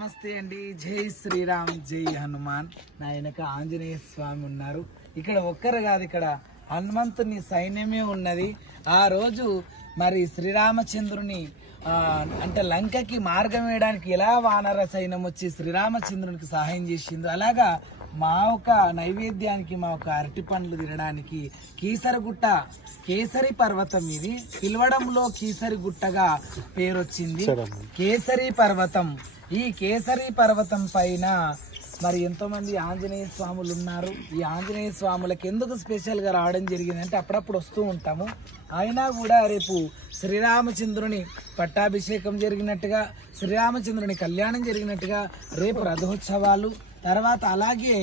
నమస్తే అండి. జై శ్రీరామ్, జై హనుమాన్. నా వెనక ఆంజనేయ స్వామి ఉన్నారు. ఇక్కడ ఒక్కరు కాదు, ఇక్కడ హనుమంతుని సైన్యమే ఉన్నది. ఆ రోజు మరి శ్రీరామచంద్రుని అంటే లంకకి మార్గం వేయడానికి ఎలా వానర సైన్యం వచ్చి శ్రీరామచంద్రునికి సహాయం చేసిందో, అలాగా మా ఒక నైవేద్యానికి, మా ఒక అరటి పండ్లు తినడానికి కీసరగుట్ట, కేసరి పర్వతం ఇది పిలవడంలో కీసరి గుట్టగా పేరొచ్చింది. కేసరి పర్వతం. ఈ కేసరి పర్వతం పైన మరి ఎంతో మంది ఆంజనేయ స్వాములు ఉన్నారు. ఈ ఆంజనేయ స్వాములకు ఎందుకు స్పెషల్ గా రావడం జరిగింది అంటే, అప్పుడప్పుడు వస్తూ ఉంటాము. అయినా కూడా రేపు శ్రీరామచంద్రుని పట్టాభిషేకం జరిగినట్టుగా, శ్రీరామచంద్రుని కళ్యాణం జరిగినట్టుగా రేపు రథోత్సవాలు, తర్వాత అలాగే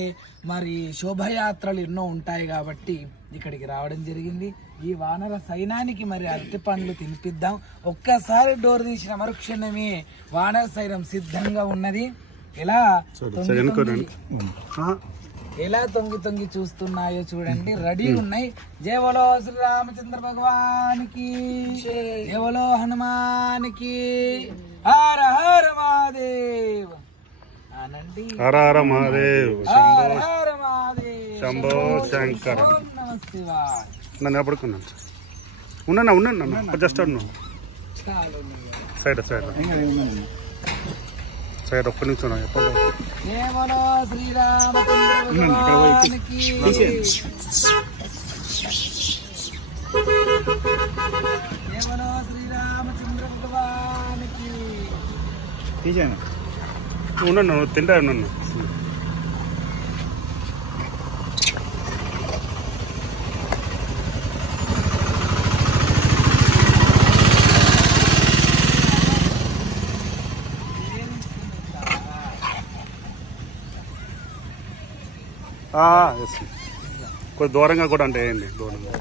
మరి శోభయాత్రలు ఎన్నో ఉంటాయి కాబట్టి ఇక్కడికి రావడం జరిగింది. ఈ వానర సైన్యానికి మరి అరటి పండ్లు తినిపిద్దాం. ఒక్కసారి డోర్ తీసిన మరుక్షణమే వానర సైన్యం సిద్ధంగా ఉన్నది. ఎలా తొంగి తొంగి చూస్తున్నాయో చూడండి, రెడీ ఉన్నాయి. జయ బోలో శ్రీరామచంద్ర భగవానికి, జయ బోలో హనుమానికి. హర హర మహాదేవ్ అనండి. హర హర మహాదేవ్, హర హర మహాదేవ్, శంభో శంకర. ఓం నమః శివాయ. నన్ను పడుకున్నాను, ఉన్నాను జస్ట్ సైడ్ సైడ్ సైడ్ ఒక్క నిమిషం ఎప్పుడు. జయ బోలో శ్రీరామచంద్ర భగవానికి, జయ బోలో శ్రీరామచంద్ర భగవానికి. ఉన్నాను, తింటా ఉన్నాను. కొంచెం దూరంగా కూడా అంటే వేయండి, దూరంగా.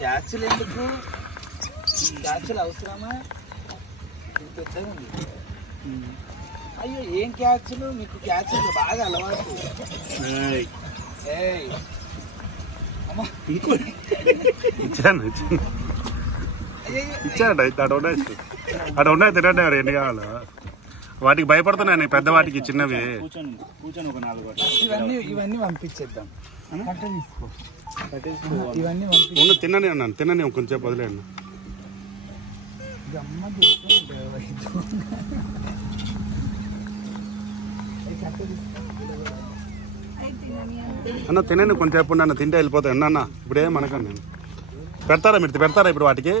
క్యాచ్లు ఎందుకు? క్యాచ్లు అవసరమా? పెద్దగా ఉంది. అయ్యో ఏం క్యాచ్లు? మీకు క్యాచ్లు బాగా అలవాటు. ఇచ్చాడు అటు ఉన్నాయి తినండి. ఎన్ని కావాలా? వాటికి భయపడుతున్నాయి పెద్ద వాటికి, చిన్నవి. ఇవన్నీ పంపించేద్దాం. తిన్ననే అన్నాను, తిన్ననే కొంచెం వదిలేను. అన్న తినని కొంచెంసేపు నన్ను తింటే వెళ్ళిపోతాయి. అన్న ఇప్పుడే మనకన్నా నేను పెడతారా, మీరు పెడతారా ఇప్పుడు వాటికి?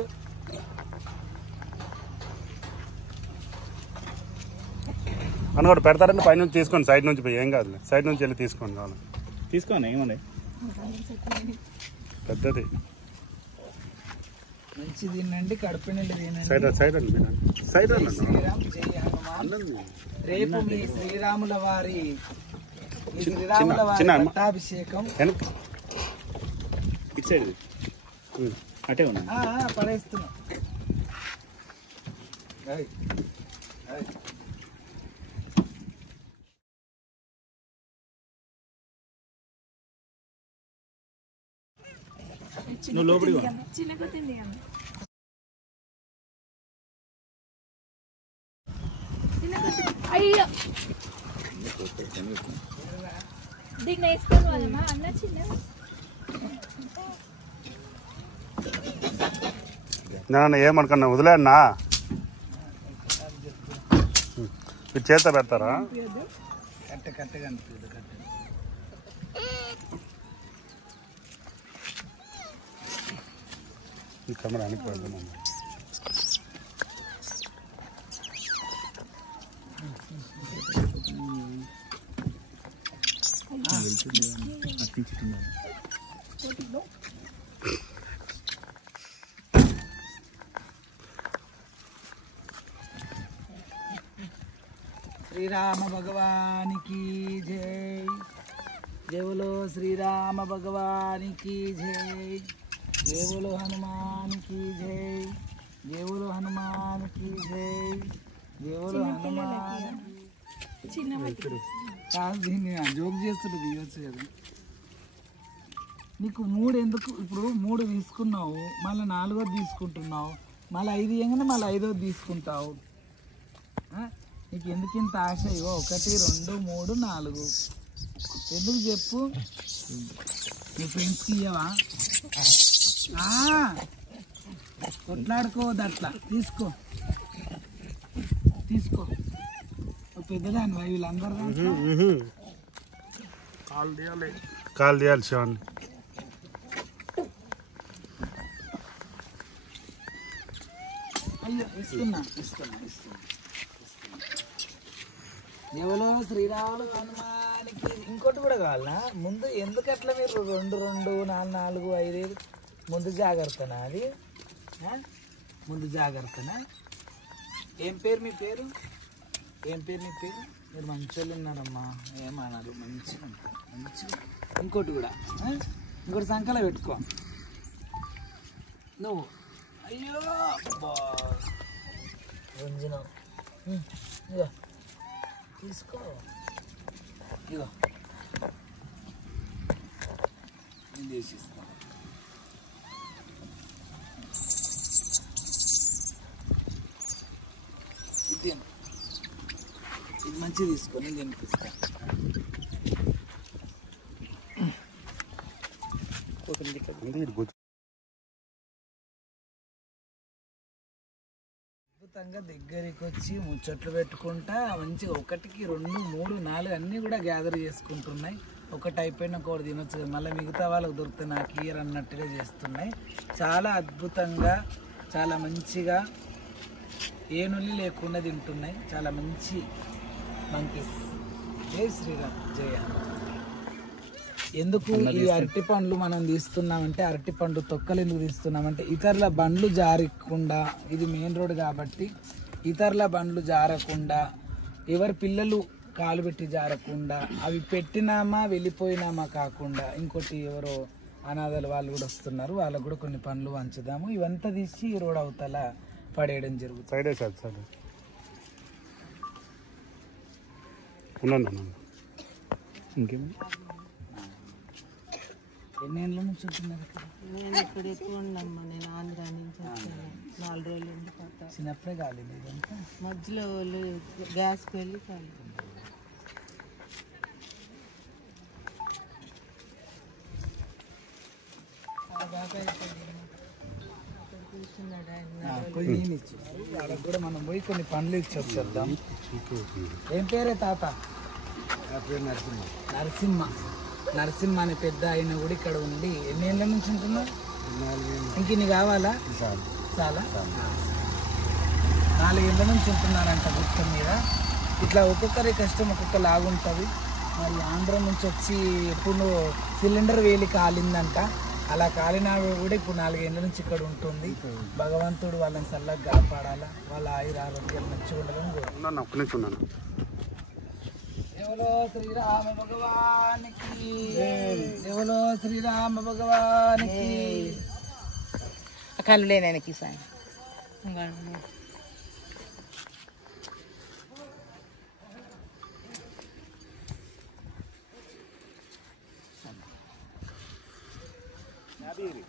అన్న కూడా పెడతారంటే పైనుంచి తీసుకోండి, సైడ్ నుంచి పోయి ఏం కాదు, సైడ్ నుంచి వెళ్ళి తీసుకోండి. కావాలి తీసుకోండి, ఏమన్నా పెద్దది మంచి తినండి, కడుపు నిండి తినండి. సైడ్ సైడ్ అండి, సైడ్ అన్న. శ్రీరామ్ జై హనుమాన్. రేపు మీ శ్రీరాముల వారి పట్టాభిషేకం. ఇటు సైడ్ అటే ఉన్నా పడేస్తున్నా. నువ్వు లోపలికి అయ్యో దీన్ని వేసుకొని వాళ్ళమా అన్న చిన్న నాన్న ఏమనుకున్నా వదిలే అన్నా. మీరు చేత పెడతారా? ఈ కెమెరా అనుకోవాలి. శ్రీరామ భగవానికి జై. జయ బోలో శ్రీరామ భగవానికి జై. జయ బోలో హనుమానికి జై. జయ బోలో హనుమానికి జై. జయ బోలో హనుమానికి. చిన్న కాదు, దీన్ని జోక్ చేస్తుంటే తీయచ్చు కదా. నీకు 3 ఎందుకు? ఇప్పుడు 3 తీసుకున్నావు, మళ్ళీ 4వది తీసుకుంటున్నావు, మళ్ళీ 5 ఇవ్వగానే మళ్ళీ 5వది తీసుకుంటావు. నీకు ఎందుకు ఇంత ఆశ? ఇవో 1 2 3 4 ఎందుకు చెప్పు? నీ ఫ్రెండ్స్కి ఇవ్వవా? కొట్లాడుకోవద్దు అట్లా. తీసుకో తీసుకో. పెద్దదాని వీళ్ళందరూ కాల్ తీయాలి శివాన్ని. అయ్యో ఇస్తున్నా. ఎవరో శ్రీరాములు హనుమానికి ఇంకోటి కూడా కావాలా? ముందు ఎందుకు అట్లా మీరు 2 2 4 4 5 5 ముందు జాగ్రత్తనా? అది ముందు జాగ్రత్తనా? ఏం పేరు మీ పేరు? ఏం పేరు మీ పేరు? మీరు మంచోళ్ళు ఉన్నారమ్మా, ఏమన్నారు? మంచిగా ఉంటారు, మంచిగా. ఇంకోటి కూడా, ఇంకోటి సంకలో పెట్టుకో నువ్వు. అయ్యో రంజనం, ఇగో తీసుకో. ఇగో నేను చేసిస్తా. ఇది మంచిగా తీసుకో, నేను తినిపిస్తా. అద్భుతంగా దగ్గరికి వచ్చి ముచ్చట్లు పెట్టుకుంటా మంచిగా 1 2 3 4 అన్నీ కూడా గ్యాదర్ చేసుకుంటున్నాయి. ఒకటి అయిపోయినా ఒకటి తినొచ్చు, మళ్ళీ మిగతా వాళ్ళకి దొరికితే నాకు ఇయర్ అన్నట్టుగా చేస్తున్నాయి. చాలా అద్భుతంగా, చాలా మంచిగా, ఏ నొల్లి లేకుండా తింటున్నాయి. చాలా మంచి మంకీస్. జై శ్రీరామ్, జయ. ఎందుకు ఈ అరటి పండ్లు మనం తీస్తున్నామంటే, అరటి పండు తొక్కలు ఎందుకు తీస్తున్నామంటే ఇతరుల బండ్లు జారకుండా, ఇది మెయిన్ రోడ్ కాబట్టి ఇతరుల బండ్లు జారకుండా, ఎవరి పిల్లలు కాలు పెట్టి జారకుండా, అవి పెట్టినామా వెళ్ళిపోయినామా కాకుండా, ఇంకోటి ఎవరో అనాథలు వాళ్ళు కూడా వస్తున్నారు, వాళ్ళకు కూడా కొన్ని పండ్లు పంచుదాము. ఇవంతా తీసి ఈ రోడ్ అవతల పడేయడం జరుగుతుంది. ఇంకేం ఎన్ని ఏళ్ళ నుంచి ఉంటున్నారు ఇక్కడ? నేను ఇక్కడ ఎక్కువ ఉండమ్మా. నేను ఆంధ్ర నుంచి వచ్చాను. 4 రోజులు ఉండిపోతా. చిన్నప్పుడే కాలేదు ఇదంతా? మధ్యలో వాళ్ళు గ్యాస్కి వెళ్ళి కాలేదు. కూర్చున్నాడు ఆయన. పోయి నేను ఇచ్చేసారు వాళ్ళకి కూడా. మనం పోయి కొన్ని పండ్లు ఇచ్చి వచ్చేద్దాం. ఏం పేరే తాత? నరసింహ. నరసింహ అనే పెద్ద ఆయన కూడా ఇక్కడ ఉండి ఎన్ని ఏళ్ళ నుంచి ఉంటున్నారు? ఇంక ఇన్ని కావాలా? చాలా 4 ఏళ్ళ నుంచి ఉంటున్నారంట గుర్తం మీద. ఇట్లా ఒక్కొక్కరి కష్టం ఒక్కొక్క లాగుంటుంది. మరి ఆంధ్ర నుంచి వచ్చి ఎప్పుడు సిలిండర్ వేలి కాలిందంట. అలా కాలినా కూడా ఇప్పుడు 4 ఏళ్ళ నుంచి ఇక్కడ ఉంటుంది. భగవంతుడు వాళ్ళని చల్లగా కాపాడాలా, వాళ్ళ ఆయుర ఆరోగ్యాలు మంచిగా ఉండాలని కోరుకుంటున్నాను. ఎవలో శ్రీరామ భగవానికి, ఎవలో శ్రీరామ భగవానికి. కళ్ళు లేనానికి సాయం.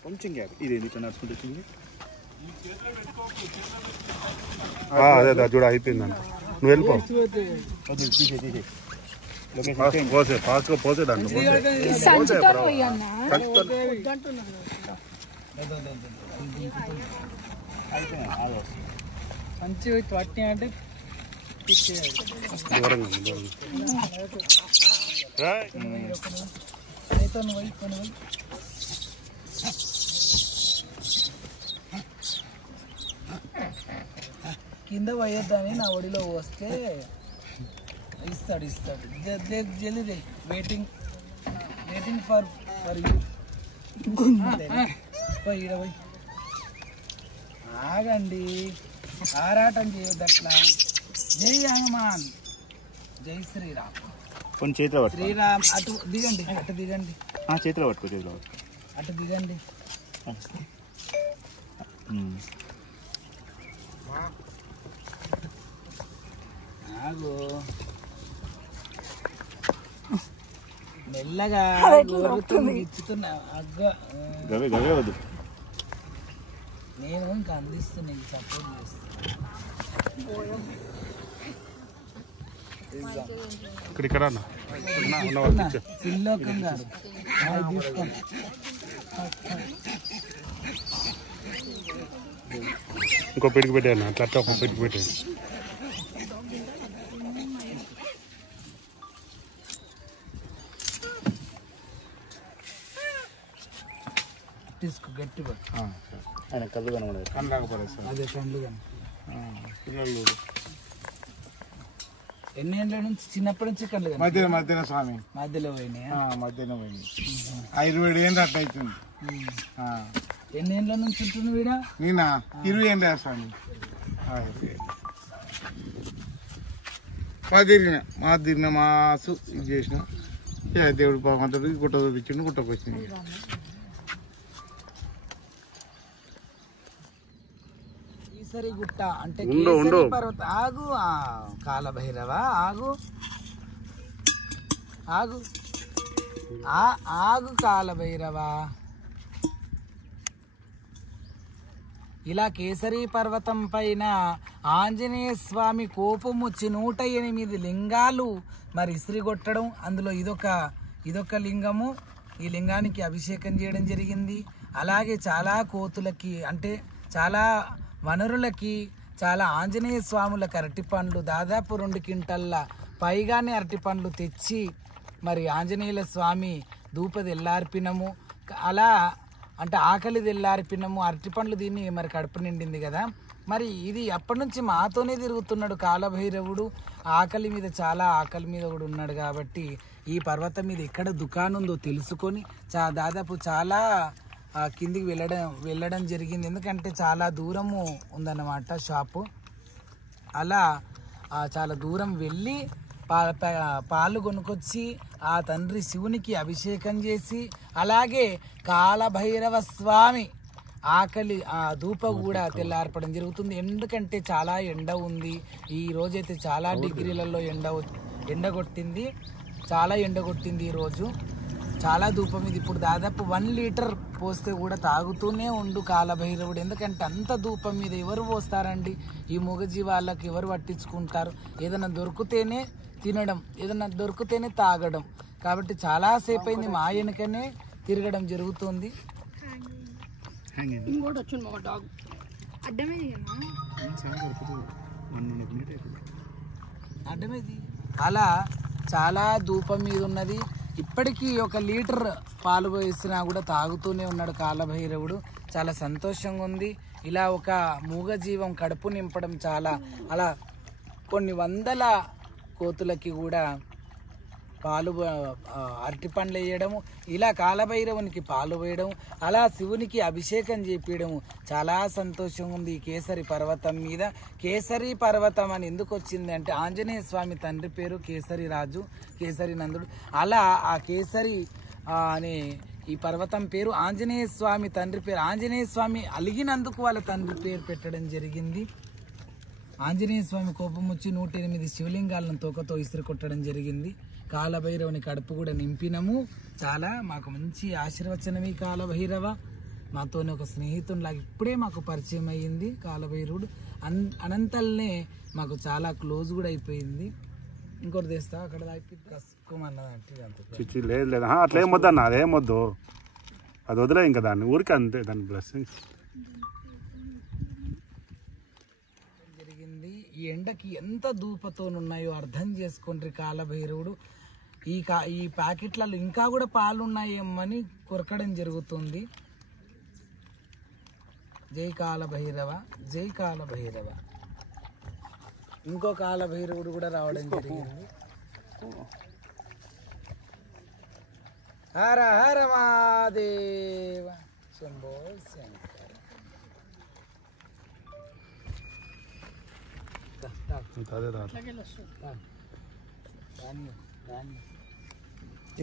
కొంచెం గ్యాప్. ఇది ఎందుకు నడుచుకుంటూ వచ్చింది? అదే చూడ అయిపోయిందంట. నువ్వు వెళ్ళిపో. పోసే ఫాస్ట్గా పోసే దాంట్లో మంచి పట్టి అంటే దూరంగా అయితే నువ్వు కొని కింద పోయేద్దని నా ఒడిలో వస్తే ఇస్తాడు. జల్దీ వెయిటింగ్ ఫర్ యూ. ఈడ పోయి ఆగండి, ఆరాటం చేయొద్దు అట్లా. జై హనుమాన్, జై శ్రీరామ్. కొన్ని చేతిలో పట్టుకో. శ్రీరామ్ అటు దిగండి, అటు దిగండి, చేతిలో పట్టుకో. అటు దిగండి. ఆగు, మెల్లగా ఇచ్చుతున్నా గవే గవే వద్దు. నేను ఇంకా అందిస్తున్నా, సపోర్ట్ చేస్తున్నా. ఇక్కడ సిల్లోకం గారు తీసుకోండి. ఇంకో పెట్టుకు పెట్టాను అట్లా అట్లా ఒక పెట్టుకు పెట్టాను. తీసుకో గట్టిగా. ఆయన కళ్ళు కనబడదు, కళ్ళు రాకపోలేదు సార్. అదే కళ్ళు కానీ పిల్లలు ఎన్ని ఏళ్ళ నుంచి? చిన్నప్పటి నుంచి కళ్ళు కానీ మధ్యన స్వామి మధ్యలో పోయినాయా? మధ్యన పోయింది. 27 ఏళ్ళు అట్లా అవుతుంది. ఎన్ని ఏళ్ళ నుంచి ఉంటుంది వీడ? నేనా 20 ఏళ్ళు స్వామి. మా తిరిగిన మాసు ఇది చేసిన దేవుడు భగవంతుడు గుట్ట చూపించిండు, గుట్టకు వచ్చింది. కేసరి గుట్ట అంటే కేసరి పర్వత. ఆగు కాలభైరవ, ఆగు ఆగు ఆగు కాలభైరవ. ఇలా కేసరి పర్వతం పైన ఆంజనేయ స్వామి కోపం వచ్చి 108 లింగాలు మరి ఇస్త్రీ కొట్టడం. అందులో ఇదొక లింగము. ఈ లింగానికి అభిషేకం చేయడం జరిగింది. అలాగే చాలా కోతులకి అంటే చాలా వనరులకి చాలా ఆంజనేయ స్వాములకు అరటి పండ్లు దాదాపు 2 క్వింటల్ల పైగానే అరటి పండ్లు తెచ్చి మరి ఆంజనేయుల స్వామి ధూపదెల్లార్పినము. అలా అంటే ఆకలి తెల్లార్పినము. అరటి పండ్లు దీన్ని మరి కడుపు నిండింది కదా. మరి ఇది అప్పటి నుంచి మాతోనే తిరుగుతున్నాడు కాలభైరవుడు. ఆకలి మీద కూడా ఉన్నాడు కాబట్టి ఈ పర్వతం మీద ఎక్కడ దుకాణం ఉందో తెలుసుకొని దాదాపు చాలా కిందికి వెళ్ళడం జరిగింది. ఎందుకంటే చాలా దూరము ఉందన్నమాట షాపు. అలా చాలా దూరం వెళ్ళి పాలు కొనుక్కొచ్చి ఆ తండ్రి శివునికి అభిషేకం చేసి అలాగే కాలభైరవ స్వామి ఆకలి ధూప కూడా తెల్లార్పడం జరుగుతుంది. ఎందుకంటే చాలా ఎండ ఉంది. ఈ రోజైతే చాలా డిగ్రీలలో ఎండ కొట్టింది, చాలా ఎండ కొట్టింది ఈరోజు. చాలా ధూపం ఇది. ఇప్పుడు దాదాపు 1 లీటర్ పోస్తే కూడా తాగుతూనే ఉండు కాలభైరవుడు. ఎందుకంటే అంత ధూపం మీద ఎవరు పోస్తారండి? ఈ మూగజీవాళ్ళకి ఎవరు పట్టించుకుంటారు? ఏదైనా దొరికితేనే తినడం, ఏదైనా దొరికితేనే తాగడం. కాబట్టి చాలాసేపు అయింది మా వెనుకనే తిరగడం జరుగుతుంది. అడ్డమేది అలా చాలా ధూపం మీద ఉన్నది. ఇప్పటికీ 1 లీటర్ పాలు పోయిస్తున్నా కూడా తాగుతూనే ఉన్నాడు కాలభైరవుడు. చాలా సంతోషంగా ఉంది. ఇలా ఒక మూగజీవం కడుపు నింపడం చాలా అలా కొన్ని వందల కోతులకి కూడా పాలు అరటి పండ్లు వేయడము, ఇలా కాలభైరవునికి పాలు వేయడం, అలా శివునికి అభిషేకం చేపించడము చాలా సంతోషంగా ఉంది. ఈ కేసరి పర్వతం మీద. కేసరి పర్వతం అని ఎందుకు వచ్చింది అంటే ఆంజనేయ స్వామి తండ్రి పేరు కేసరి రాజు, కేసరి నందుడు. అలా ఆ కేసరి అనే ఈ పర్వతం పేరు ఆంజనేయ స్వామి తండ్రి పేరు. ఆంజనేయ స్వామి అలిగినందుకు వాళ్ళ తండ్రి పేరు పెట్టడం జరిగింది. ఆంజనేయ స్వామి కోపం వచ్చి 108 శివలింగాలను తోకతో ఇస్త్రీ కొట్టడం జరిగింది. కాలభైరవుని కడుపు కూడా నింపినము. చాలా మాకు మంచి ఆశీర్వచనమే కాలభైరవ. మాతోనే ఒక స్నేహితునిలాగా ఇప్పుడే మాకు పరిచయం అయ్యింది కాలభైరవుడు. అనంతల్నే మాకు చాలా క్లోజ్ కూడా అయిపోయింది. ఇంకోటి తెస్తా అక్కడ చిచ్చి లేదు లేదు అట్లా ఏం వద్దు అన్న, అదేం వద్దు, అది వదిలే ఇంకా దాన్ని ఊరికి అంతే, దాని బ్లెస్సింగ్స్ జరిగింది. ఈ ఎండకి ఎంత ధూపతోనున్నాయో అర్థం చేసుకోండి. కాలభైరవుడు ఈ ప్యాకెట్లలో ఇంకా కూడా పాలు ఉన్నాయేమని కొరకడం జరుగుతుంది. జై కాలభైరవ, జై కాలభైరవ. ఇంకో కాలభైరవుడు కూడా రావడం జరిగింది. హర హర మహాదేవ శంభో శంకర.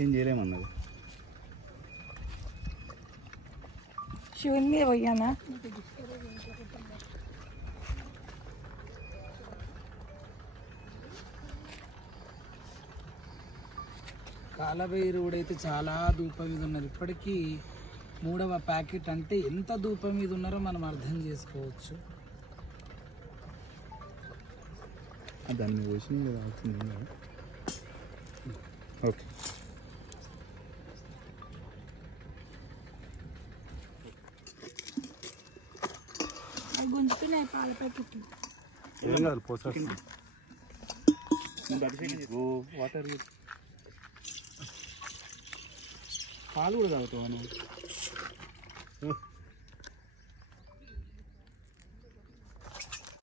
ఏం చేయలేమన్నది. శివుని పోయానా? కాలభైరవుడు అయితే చాలా ధూపం మీద ఉన్నారు. ఇప్పటికీ 3వ ప్యాకెట్ అంటే ఎంత ధూపం మీద ఉన్నారో మనం అర్థం చేసుకోవచ్చు. దాన్ని పోసినాయి కదా అవుతుంది కదా. ఓకే అవి గుంజుతున్నాయి పాల ప్యాకెట్. ఏం కాదు పోసేస్తుంది. వాటర్ పాలు కూడా తాగుతావా నువ్వు?